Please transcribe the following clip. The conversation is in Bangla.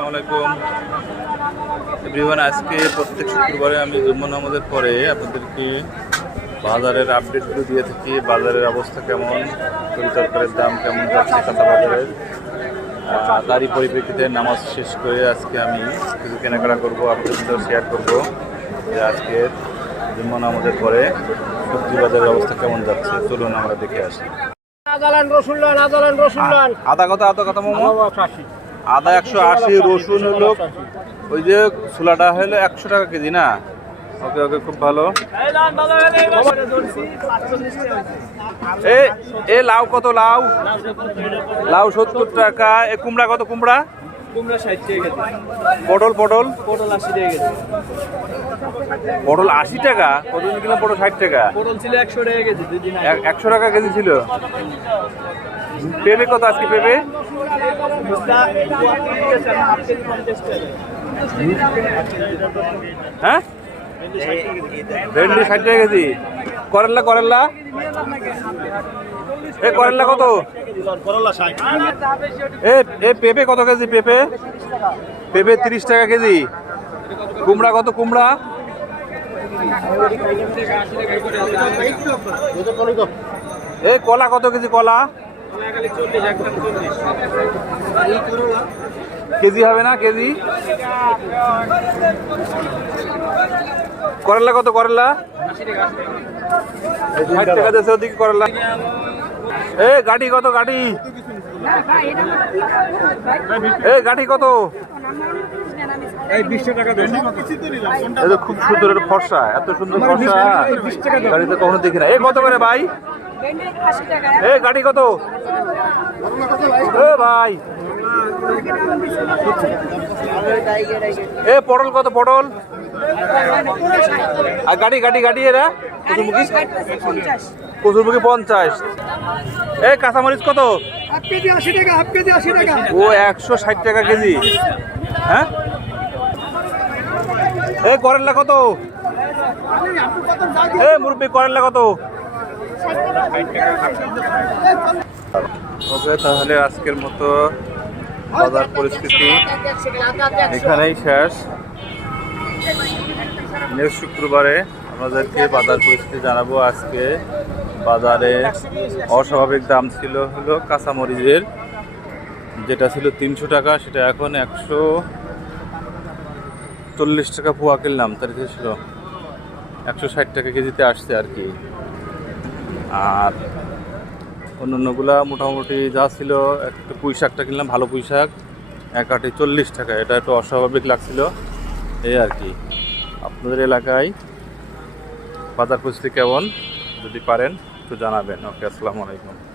আসসালামাইকুম এভরিওয়ান আজকে প্রত্যেক শুক্রবারে আমি জুম্মা নামাজের পরে আপনাদেরকে বাজারের আপডেটগুলো দিয়ে থাকি বাজারের অবস্থা কেমন তরি তরকারির দাম কেমন যাচ্ছে কাঁচা বাজারের। তারই পরিপ্রেক্ষিতে নামাজ শেষ করে আজকে আমি কিছু কেনাকাটা করব আপনাদের সাথে শেয়ার করব। যে আজকে জুম্মা নামাজের পরে সবজি বাজারের অবস্থা কেমন যাচ্ছে চলুন আমরা দেখে আসি। আদা কথা আদা কথা মোমো? আদা একশো আশি রসুন হলো ওই যে ছোলাটা হলো একশো টাকা কেজি না? ওকে ওকে খুব ভালো। এ এ লাউ কত লাউ? লাউ সত্তর টাকা। এ কুমড়া কত কুমড়া? পটল পটল? পটল আশি টাকা পটল আশি টাকা? কতদিন কিলো পটল ষাট টাকা। পটল ছিল একশো টাকা কেজি একশো টাকা কেজি ছিল? পেঁপে কত আজকে পেঁপে? হ্যাঁ? ভেন্ডি ষাট টাকা কেজি। করল্লা করল্লা এ করল্লা কত? এ এ, পেঁপে কত কেজি, পেঁপে? পেঁপে তিরিশ টাকা কেজি। কুমড়া কত কুমড়া? এ, কলা কত কেজি, কলা? কেজি হবে না কেজি? করলা কত করলা? ষাট টাকা দিয়েছে ওদিকে করলা। এ গাড়ি কত গাড়ি? এ গাড়ি কত? খুব সুন্দর একটা ফর্সা এত সুন্দর ফর্সা। গাড়িতে কখনো দেখি না। এ কত করে ভাই? এ গাড়ি কত? এ ভাই। এ পটল কত পটল? আর গাড়ি গাড়ি গাড়ি এরা? কচুরমুখী? পঞ্চাশ কচুরমুখী পঞ্চাশ। এ কাঁচামরিচ কত? ও একশো ষাট টাকা কেজি। হ্যাঁ? এ করল্লা কত? এ মুরব্বী করল্লা কত? ওকে তাহলে আজকের মতো বাজার পরিস্থিতি এখানেই শেষ। নেক্সট শুক্রবারে আমাদেরকে বাজার পরিস্থিতি জানাব আজকে। বাজারে অস্বাভাবিক দাম ছিল হলো কাঁচামরিচের, যেটা ছিল তিনশো টাকা, সেটা এখন একশো চল্লিশ টাকা পোয়া কিনলাম, তার ছিল। একশো ষাট টাকা কেজিতে আসছে আর কি। আর অন্য অন্যগুলা মোটামুটি যা ছিল, একটু পুঁই শাকটা কিনলাম, ভালো পুঁই শাক, এক আটি চল্লিশ টাকা। এটা একটু অস্বাভাবিক লাগছিল। এই আর কি। আপনাদের এলাকায় বাজার পরিস্থিতি কেমন? যদি পারেন, একটু জানাবেন। ওকে, আসসালামু আলাইকুম।